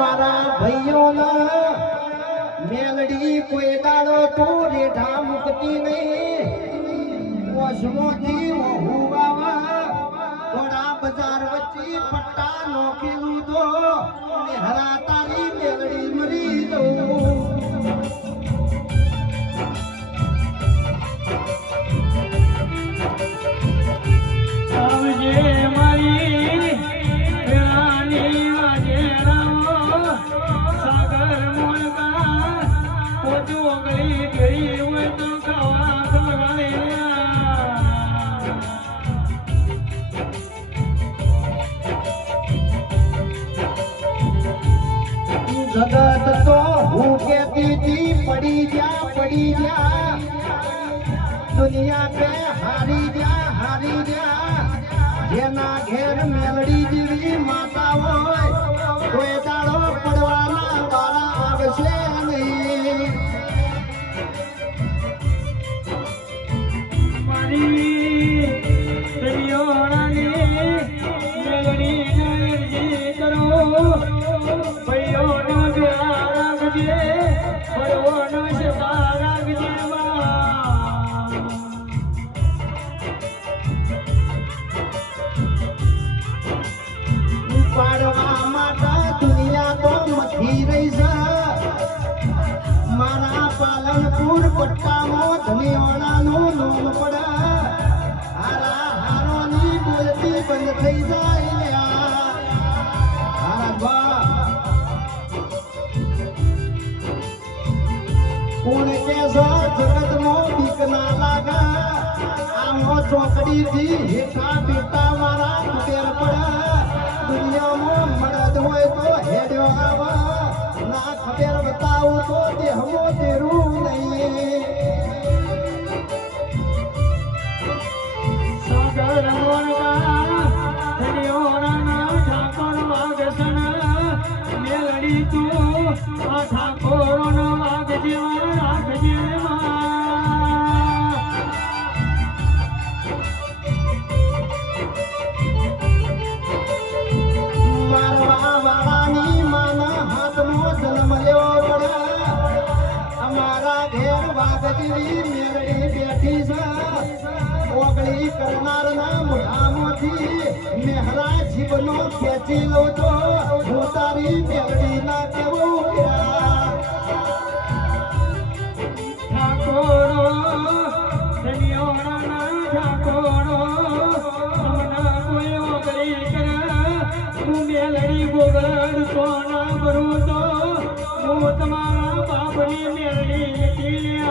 મારા ભાઈઓના મેલડી કોઈ દાડો તો રેઢા મુકતી નહીં વસમોથી હુવાવા થોડા બજાર વચ્ચે પટ્ટા નોખેલું તો હરા તારી મેલડી મરી દઉં જગત તો હું કેતી તી પડી જા દુનિયા पे હારી જા જેના ઘેર મેલડી જેવી માતા હોય કોઈ દાડો પડવાના વાળા આવશે નહીં મારી દરિયોણાની મેલડી નરજી કરો ભૈયોનો પ્યાર રાખજે ભરવાનો શબા રાખજે પાડવા માટે દુનિયા તો મથી રહી છે મારા પાલનપુર પટ્ટામાં ધનિયાણાનું નોમ પડે હારોની બોલતી બંધ થઈ જાય કોણ કે જગતમાં બીક ના લાગે આમો ચોકડી થી હેઠા બેટા મારા ફેર પડે દુનિયામાં મળદ હોય તો હેડ્યો આવા ના ખબર બતાવું તો દેહમો તેરું નહીં સાગર મોરવા ધનિયોના ઠાકોર વાગસન મેલડી તું આ ઠાકોરનો વાગજે રાખજે મારવા વાળાની માના હાથમાં જન્મ લેવો પડે અમારા ઘેર વાગજેવી મેરડી બેઠી છે ઓગળી કરનારના મોઢામાંથી મેહરા જીવનો ખેંચી લઉં તો હું તારી મેરડી ના કેવું ઠાકોરો ધનિયોના ઠાકોરો હમણાં કોઈ ઓગળી કરે હું મેલડી ગોગળ સોના ભરું તો હું તમારા બાપની મેલડી નીકળી